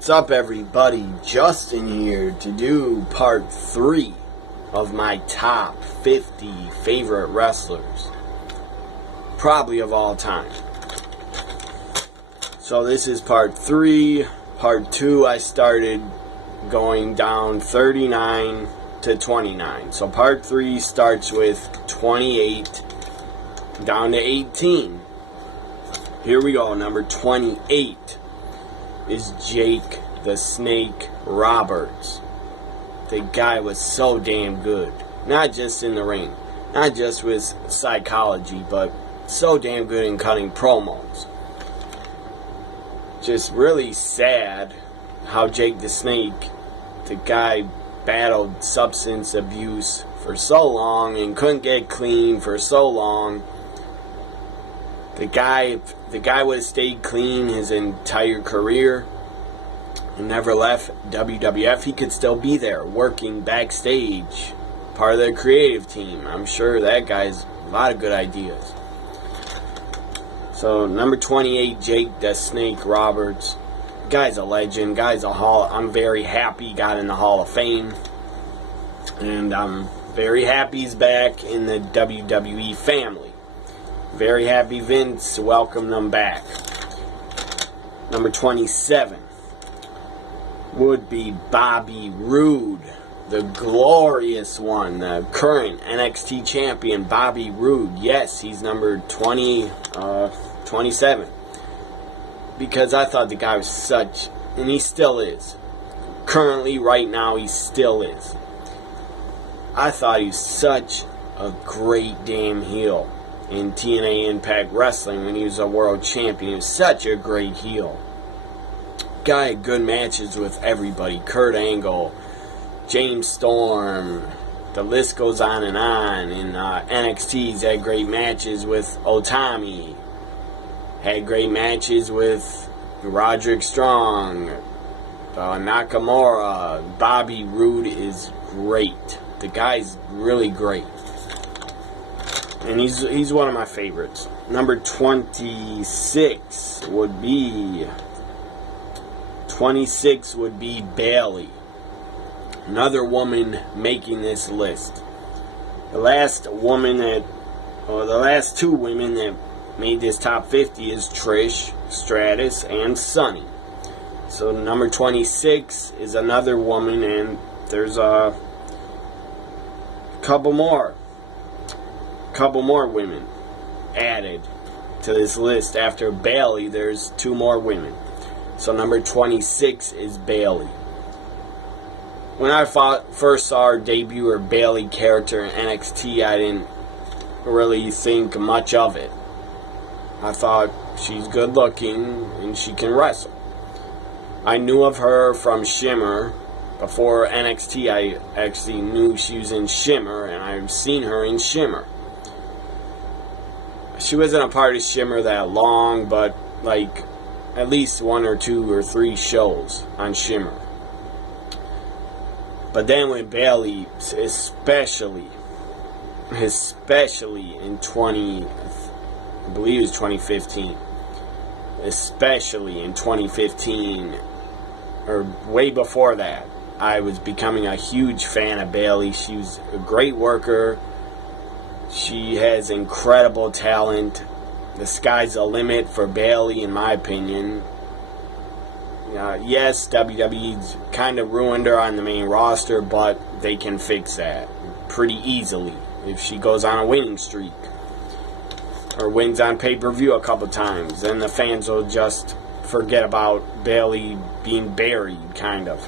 What's up, everybody? Justin here to do part 3 of my top 50 favorite wrestlers, probably of all time. So this is part 3. Part 2 I started going down 39 to 29. So part 3 starts with 28 down to 18. Here we go. Number 28 is Jake the Snake Roberts. The guy was so damn good. Not just in the ring, not just with psychology, but so damn good in cutting promos. Just really sad how Jake the Snake, the guy, battled substance abuse for so long and couldn't get clean for so long. The guy would have stayed clean his entire career and never left WWF. He could still be there, working backstage, part of the creative team. I'm sure that guy's a lot of good ideas. So, number 28, Jake the Snake Roberts. Guy's a legend. I'm very happy he got in the Hall of Fame. And I'm very happy he's back in the WWE family. Very happy Vince welcomed them back. Number 27 would be Bobby Roode, the glorious one, the current NXT champion, Bobby Roode. Yes, he's number 27. Because I thought the guy was such, and he still is. Currently, right now, he still is. I thought he was such a great damn heel in TNA Impact Wrestling when he was a world champion. He was such a great heel. Guy had good matches with everybody. Kurt Angle, James Storm, the list goes on and on. In NXT, he's had great matches with Otami. Had great matches with Roderick Strong, Nakamura. Bobby Roode is great. The guy's really great. And he's one of my favorites. Number 26 would be Bayley. Another woman making this list. The last two women that made this top 50 is Trish Stratus and Sunny. So number 26 is another woman, and there's a couple more women added to this list. After Bayley, there's 2 more women. So number 26 is Bayley. When I first saw her debut, her Bayley character in NXT, I didn't really think much of it. I thought she's good looking and she can wrestle. I knew of her from Shimmer. Before NXT, I actually knew she was in Shimmer, and I've seen her in Shimmer. She wasn't a part of Shimmer that long, but like at least 1 or 2 or 3 shows on Shimmer. But then with Bayley, especially in I believe it was 2015, especially in 2015, or way before that, I was becoming a huge fan of Bayley. She was a great worker. She has incredible talent. The sky's the limit for Bayley, in my opinion. Yes, WWE's kind of ruined her on the main roster, but they can fix that pretty easily if she goes on a winning streak or wins on pay-per-view a couple times. Then the fans will just forget about Bayley being buried, kind of.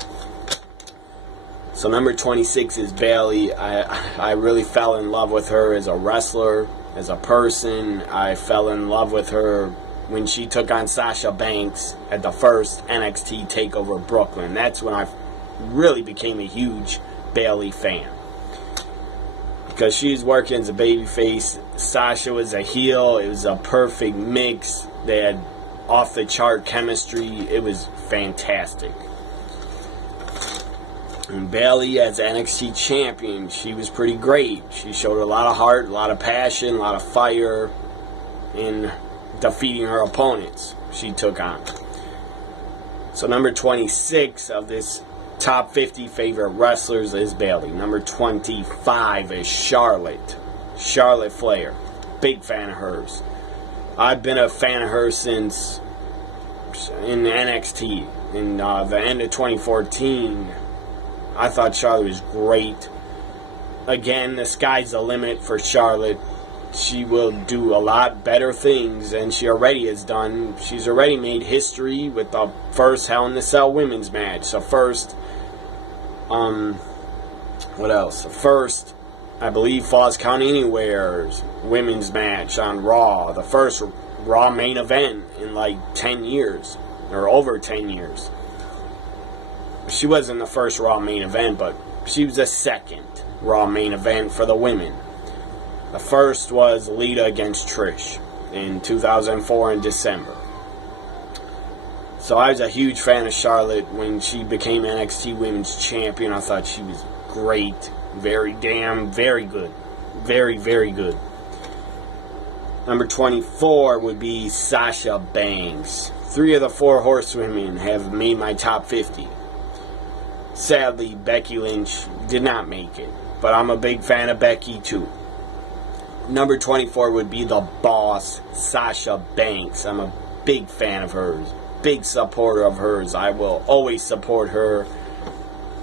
So number 26 is Bayley. I really fell in love with her as a wrestler, as a person. I fell in love with her when she took on Sasha Banks at the first NXT TakeOver Brooklyn. That's when I really became a huge Bayley fan. Because she was working as a babyface. Sasha was a heel. It was a perfect mix. They had off-the-chart chemistry. It was fantastic. And Bayley, as NXT champion, she was pretty great. She showed a lot of heart, a lot of passion, a lot of fire in defeating her opponents she took on. So number 26 of this top 50 favorite wrestlers is Bayley. Number 25 is Charlotte. Charlotte Flair. Big fan of hers. I've been a fan of hers since in NXT. In the end of 2014, I thought Charlotte was great. Again, the sky's the limit for Charlotte. She will do a lot better things than she already has done. She's already made history with the first Hell in a Cell women's match. The first, what else? The first, I believe, Falls Count Anywhere's women's match on Raw. The first Raw main event in like 10 years, or over 10 years. She wasn't the first Raw main event, but she was the second Raw main event for the women. The first was Lita against Trish in 2004 in December. So I was a huge fan of Charlotte when she became NXT Women's Champion. I thought she was great. Very good. Very, very good. Number 24 would be Sasha Banks. 3 of the 4 horsewomen have made my top 50. Sadly, Becky Lynch did not make it. But I'm a big fan of Becky too. Number 24 would be the boss, Sasha Banks. I'm a big fan of hers. Big supporter of hers. I will always support her.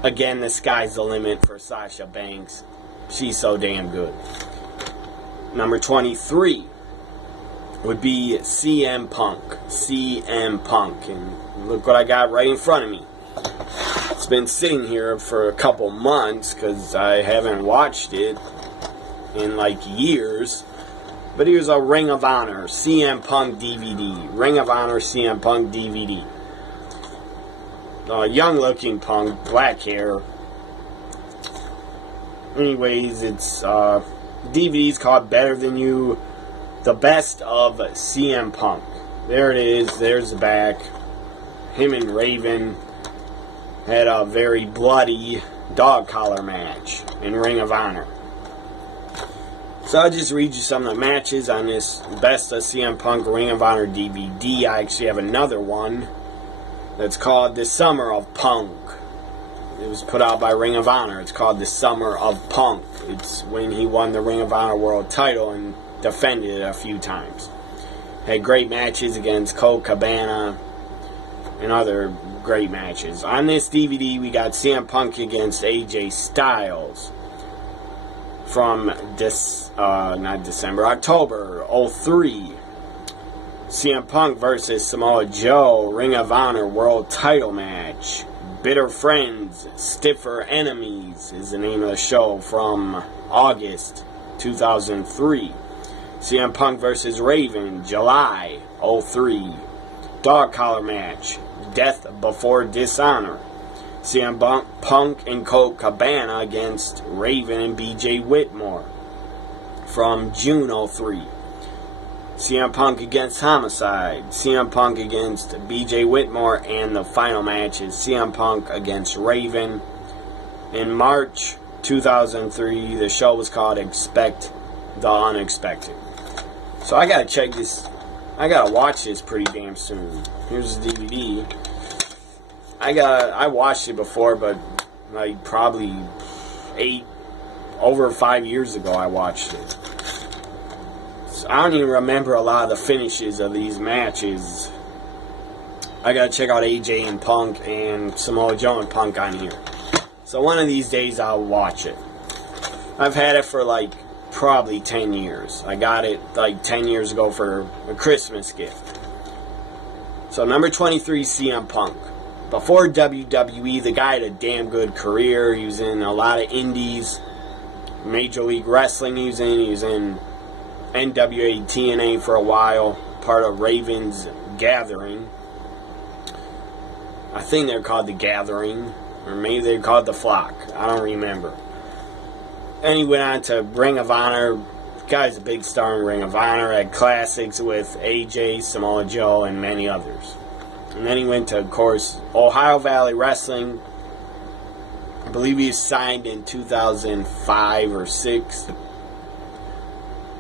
Again, the sky's the limit for Sasha Banks. She's so damn good. Number 23 would be CM Punk. CM Punk. And look what I got right in front of me. It's been sitting here for a couple months because I haven't watched it in like years. But here's a Ring of Honor CM Punk DVD. Ring of Honor CM Punk DVD. Young looking Punk, black hair. Anyways, it's DVD's called Better Than You, the best of CM Punk. There it is. There's the back. Him and Raven had a very bloody dog collar match in Ring of Honor. So I'll just read you some of the matches on this Best of CM Punk Ring of Honor DVD. I actually have another one that's called The Summer of Punk. It was put out by Ring of Honor. It's called The Summer of Punk. It's when he won the Ring of Honor World title and defended it a few times. Had great matches against Colt Cabana and other great matches. On this DVD, we got CM Punk against AJ Styles from October 03. CM Punk versus Samoa Joe, Ring of Honor World Title match. Bitter Friends, Stiffer Enemies is the name of the show from August 2003. CM Punk versus Raven, July 03. Dog collar match, Death Before Dishonor. CM Punk and Colt Cabana against Raven and BJ Whitmore from June 03. CM Punk against Homicide. CM Punk against BJ Whitmore, and the final match is CM Punk against Raven. In March 2003, the show was called Expect the Unexpected. So I gotta check this. I gotta watch this pretty damn soon. Here's the DVD. I watched it before, but like probably over 5 years ago I watched it. So I don't even remember a lot of the finishes of these matches. I gotta check out AJ and Punk and Samoa Joe and Punk on here. So one of these days I'll watch it. I've had it for like probably 10 years. I got it like 10 years ago for a Christmas gift. So number 23, CM Punk. Before WWE, the guy had a damn good career. He was in a lot of indies. Major League Wrestling he was in NWA TNA for a while. Part of Raven's Gathering. I think they're called The Gathering. Or maybe they're called The Flock. I don't remember. And he went on to Ring of Honor. The guy's a big star in Ring of Honor. Had classics with AJ, Samoa Joe, and many others. And then he went to, of course, Ohio Valley Wrestling. I believe he was signed in 2005 or 6.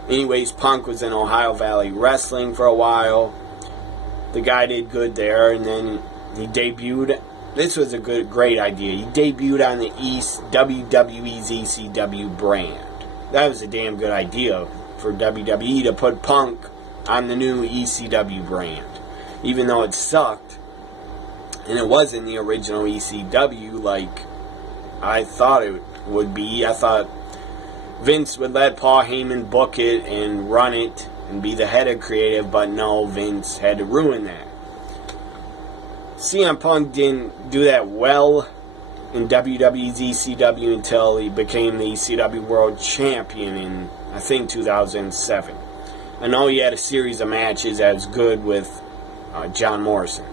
Anyways, Punk was in Ohio Valley Wrestling for a while. The guy did good there, and then He debuted. This was a great idea. He debuted on the WWE's ECW brand. That was a damn good idea for WWE to put Punk on the new ECW brand. Even though it sucked, and it wasn't the original ECW like I thought it would be. I thought Vince would let Paul Heyman book it and run it and be the head of creative, but no, Vince had to ruin that. CM Punk didn't do that well in WWE's ECW until he became the ECW World Champion in, I think, 2007. I know he had a series of matches that was good with John Morrison.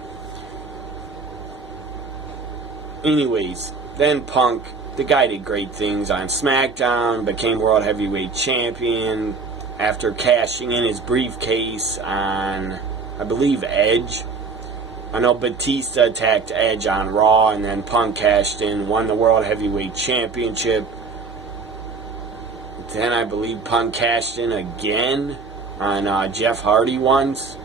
Anyways, then Punk, the guy did great things on SmackDown, became World Heavyweight Champion after cashing in his briefcase on, I believe, Edge. I know Batista attacked Edge on Raw, and then Punk cashed in, won the World Heavyweight Championship. Then I believe Punk cashed in again on Jeff Hardy once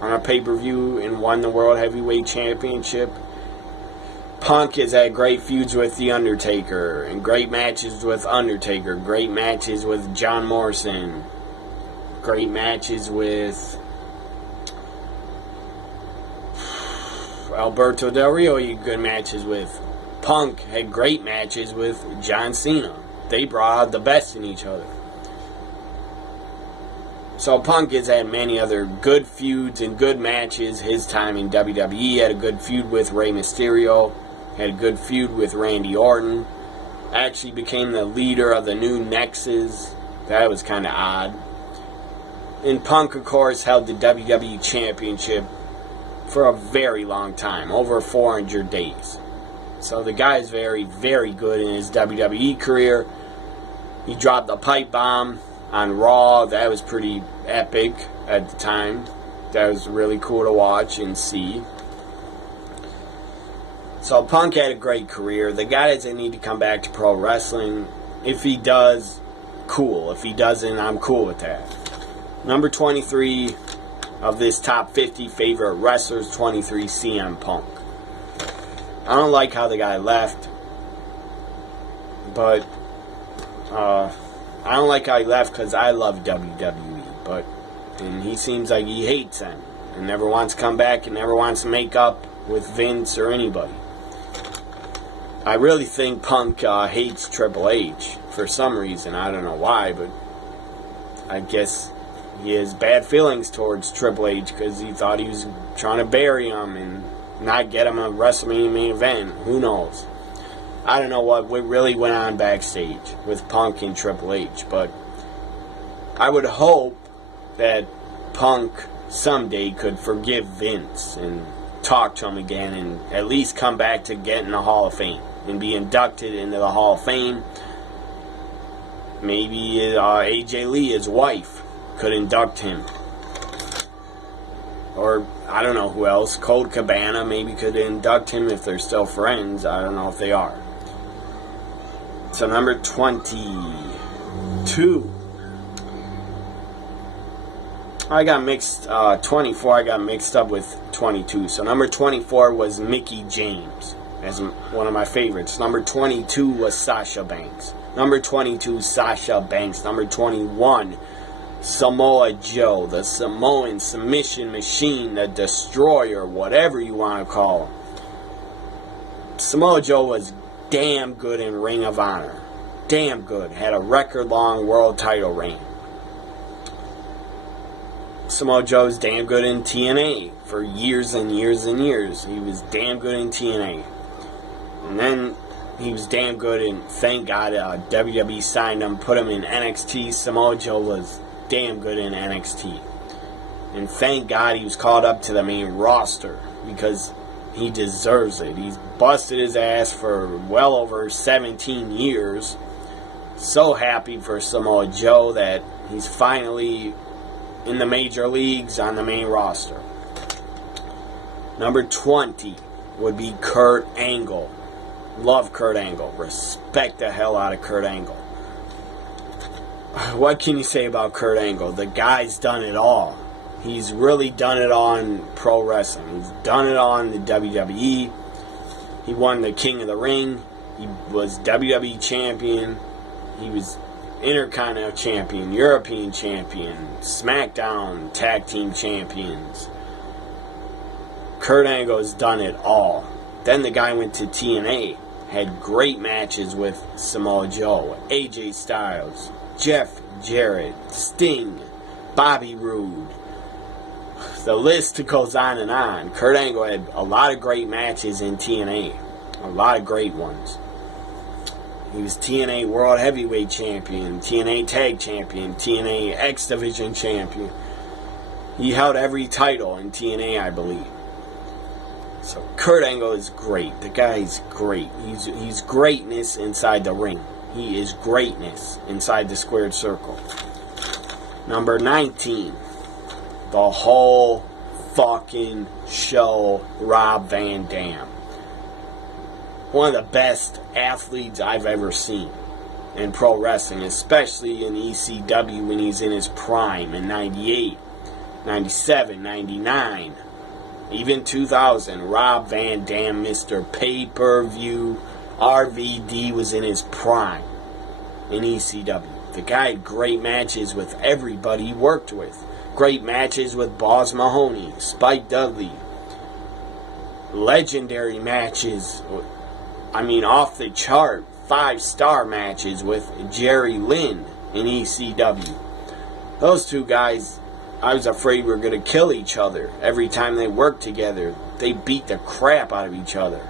on a pay-per-view and won the World Heavyweight Championship. Punk has had great feuds with The Undertaker and great matches with Undertaker, great matches with John Morrison, great matches with Alberto Del Rio. He had good matches with. Punk had great matches with John Cena. They brought out the best in each other. So Punk has had many other good feuds and good matches. His time in WWE, had a good feud with Rey Mysterio, had a good feud with Randy Orton, actually became the leader of the new Nexus. That was kind of odd. And Punk, of course, held the WWE Championship for a very long time, over 400 days. So the guy is very, very good in his WWE career. He dropped the pipe bomb on Raw. That was pretty epic at the time. That was really cool to watch and see. So Punk had a great career. The guy doesn't need to come back to pro wrestling. If he does, cool. If he doesn't, I'm cool with that. Number 23 of this top 50 favorite wrestlers, 23, CM Punk. I don't like how the guy left, but I don't like how he left because I love WWE, and he seems like he hates them and never wants to come back and never wants to make up with Vince or anybody. I really think Punk hates Triple H for some reason. I don't know why, but I guess he has bad feelings towards Triple H because he thought he was trying to bury him and not get him a WrestleMania main event. Who knows? I don't know what really went on backstage with Punk and Triple H, but I would hope that Punk someday could forgive Vince and talk to him again and at least come back to get in the Hall of Fame and be inducted into the Hall of Fame. Maybe AJ Lee, his wife, could induct him. Or, I don't know who else. Colt Cabana maybe could induct him if they're still friends. I don't know if they are. So number 22. I got mixed, 24 I got mixed up with 22. So number 24 was Mickie James as one of my favorites. Number 22 was Sasha Banks. Number 22, Sasha Banks. Number 21, Samoa Joe, the Samoan submission machine, the destroyer, whatever you want to call him. Samoa Joe was damn good in Ring of Honor. Damn good. Had a record-long world title reign. Samoa Joe's damn good in TNA for years and years and years. He was damn good in TNA. And then he was damn good in, thank God, WWE signed him, put him in NXT. Samoa Joe was damn good in NXT. And thank God he was called up to the main roster because he deserves it. He's busted his ass for well over 17 years. So happy for Samoa Joe that he's finally in the major leagues on the main roster. Number 20 would be Kurt Angle. Love Kurt Angle. Respect the hell out of Kurt Angle. What can you say about Kurt Angle? The guy's done it all. He's really done it on pro wrestling. He's done it on the WWE. He won the King of the Ring. He was WWE champion. He was Intercontinental champion, European champion, SmackDown tag team champions. Kurt Angle's done it all. Then the guy went to TNA. Had great matches with Samoa Joe, AJ Styles, Jeff Jarrett, Sting, Bobby Roode. The list goes on and on. Kurt Angle had a lot of great matches in TNA. A lot of great ones. He was TNA World Heavyweight Champion, TNA Tag Champion, TNA X Division Champion. He held every title in TNA, I believe. So Kurt Angle is great. The guy's great. He's greatness inside the ring. He is greatness inside the squared circle. Number 19. The whole fucking show, Rob Van Dam. One of the best athletes I've ever seen in pro wrestling, especially in ECW when he's in his prime in 98, 97, 99, even 2000. Rob Van Dam, Mr. Pay-Per-View. RVD was in his prime in ECW. The guy had great matches with everybody he worked with. Great matches with Boss Mahoney, Spike Dudley. Legendary matches. I mean, off the chart, 5-star matches with Jerry Lynn in ECW. Those two guys, I was afraid were going to kill each other. Every time they worked together, they beat the crap out of each other.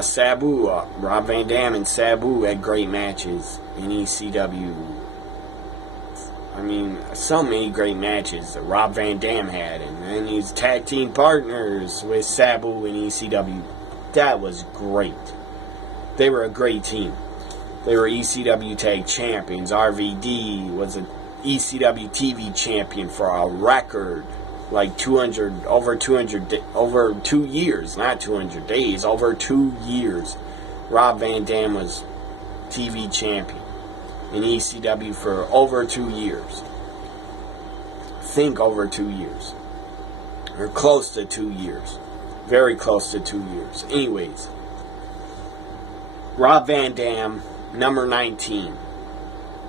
Sabu, Rob Van Dam and Sabu had great matches in ECW. I mean, so many great matches that Rob Van Dam had. And then he's tag team partners with Sabu in ECW. That was great. They were a great team. They were ECW tag champions. RVD was an ECW TV champion for a record. Like 200, over 2 years. Not 200 days, over 2 years. Rob Van Dam was TV champion in ECW for over 2 years. I think over 2 years. Or close to 2 years. Very close to 2 years. Anyways. Rob Van Dam, number 19.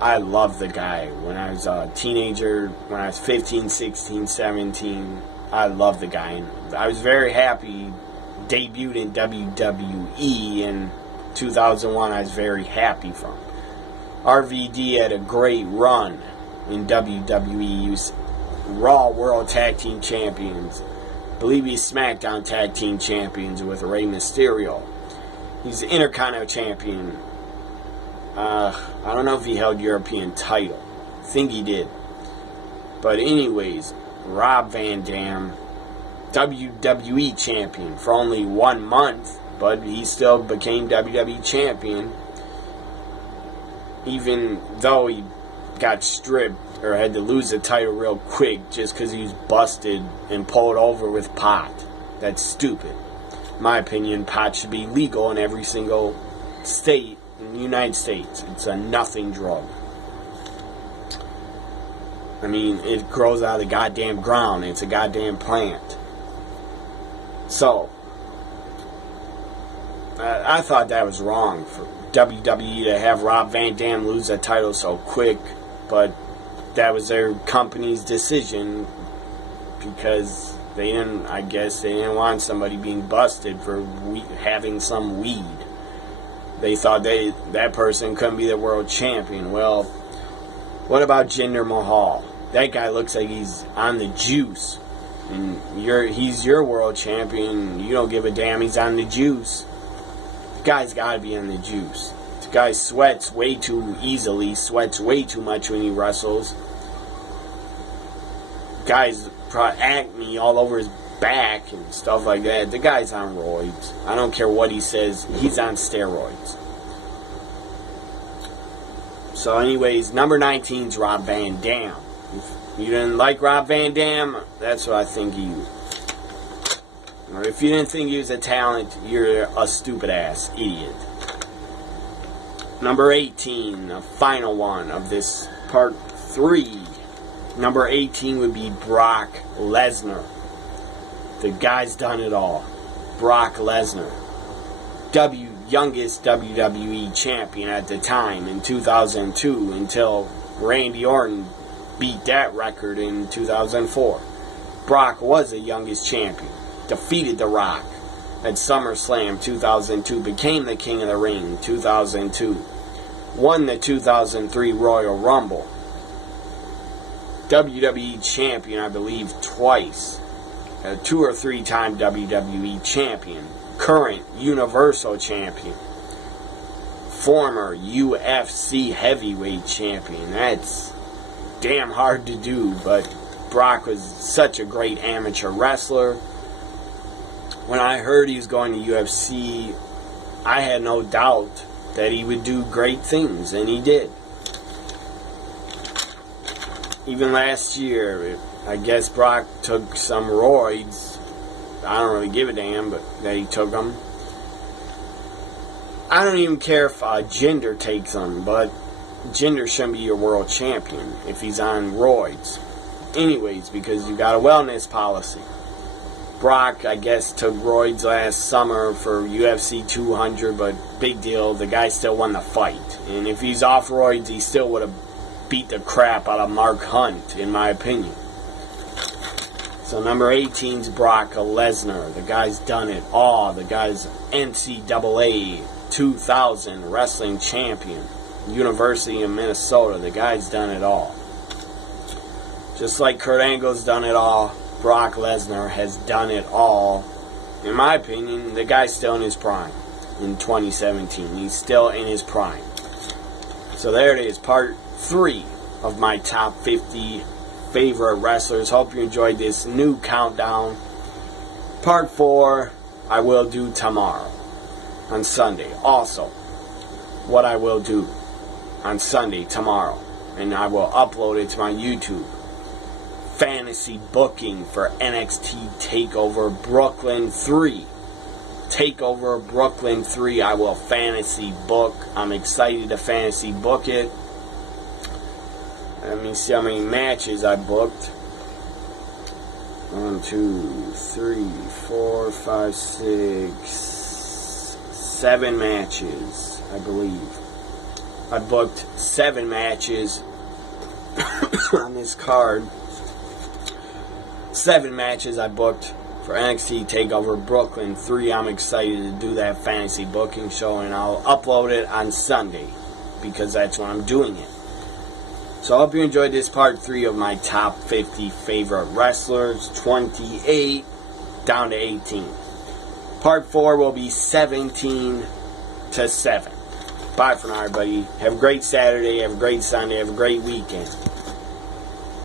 I loved the guy when I was a teenager, when I was 15, 16, 17. I loved the guy. And I was very happy. Debuted in WWE in 2001. I was very happy for him. RVD had a great run in WWE. He was Raw World Tag Team Champions. I believe he's SmackDown Tag Team Champions with Rey Mysterio. He's the Intercontinental Champion. I don't know if he held European title. I think he did. But anyways, Rob Van Dam, WWE Champion for only 1 month, but he still became WWE Champion. Even though he got stripped or had to lose the title real quick just because he was busted and pulled over with pot. That's stupid. In my opinion, pot should be legal in every single state in the United States. It's a nothing drug. I mean, it grows out of the goddamn ground. It's a goddamn plant. So, I thought that was wrong for WWE to have Rob Van Dam lose that title so quick, but that was their company's decision because they didn't, I guess, they didn't want somebody being busted for having some weed. They thought that person couldn't be the world champion. Well, what about Jinder Mahal? That guy looks like he's on the juice, and he's your world champion. You don't give a damn. He's on the juice. Guy's got to be on the juice. The guy sweats way too easily, sweats way too much when he wrestles. Guy's probably acne all over his back and stuff like that. The guy's on roids. I don't care what he says. He's on steroids. So anyways, number 19 is Rob Van Dam. If you didn't like Rob Van Dam, that's what I think he was. Or if you didn't think he was a talent, you're a stupid ass idiot. Number 18, the final one of this part 3 Number 18 would be Brock Lesnar. The guy's done it all. Brock Lesnar. Youngest WWE champion at the time in 2002 until Randy Orton beat that record in 2004. Brock was the youngest champion. Defeated The Rock at SummerSlam 2002. Became the King of the Ring 2002. Won the 2003 Royal Rumble. WWE champion, I believe, twice. A 2 or 3 time WWE champion. Current Universal champion. Former UFC heavyweight champion. That's damn hard to do, but Brock was such a great amateur wrestler. When I heard he was going to UFC, I had no doubt that he would do great things, and he did. Even last year, I guess Brock took some roids. I don't really give a damn, but that he took them. I don't even care if Jinder takes them, but Jinder shouldn't be your world champion if he's on roids. Anyways, because you got a wellness policy. Brock, I guess, took roids last summer for UFC 200, but big deal, the guy still won the fight. And if he's off roids, he still would have beat the crap out of Mark Hunt, in my opinion. So number 18 is Brock Lesnar. The guy's done it all. The guy's NCAA 2000 wrestling champion. University of Minnesota. The guy's done it all. Just like Kurt Angle's done it all, Brock Lesnar has done it all. In my opinion, the guy's still in his prime in 2017. He's still in his prime. So there it is, part 3 of my top 50 favorite wrestlers. Hope you enjoyed this new countdown. Part 4 I will do tomorrow on Sunday. Also, what I will do on Sunday tomorrow, and I will upload it to my YouTube. Fantasy booking for NXT TakeOver Brooklyn 3. TakeOver Brooklyn 3 I will fantasy book. I'm excited to fantasy book it. Let me see how many matches I booked. 1, 2, 3, 4, 5, 6, 7 matches, I believe. I booked 7 matches on this card. 7 matches I booked for NXT TakeOver Brooklyn 3. I'm excited to do that fantasy booking show, and I'll upload it on Sunday because that's when I'm doing it. So I hope you enjoyed this part 3 of my top 50 favorite wrestlers, 28 down to 18. Part 4 will be 17 to 7. Bye for now, everybody. Have a great Saturday, have a great Sunday, have a great weekend.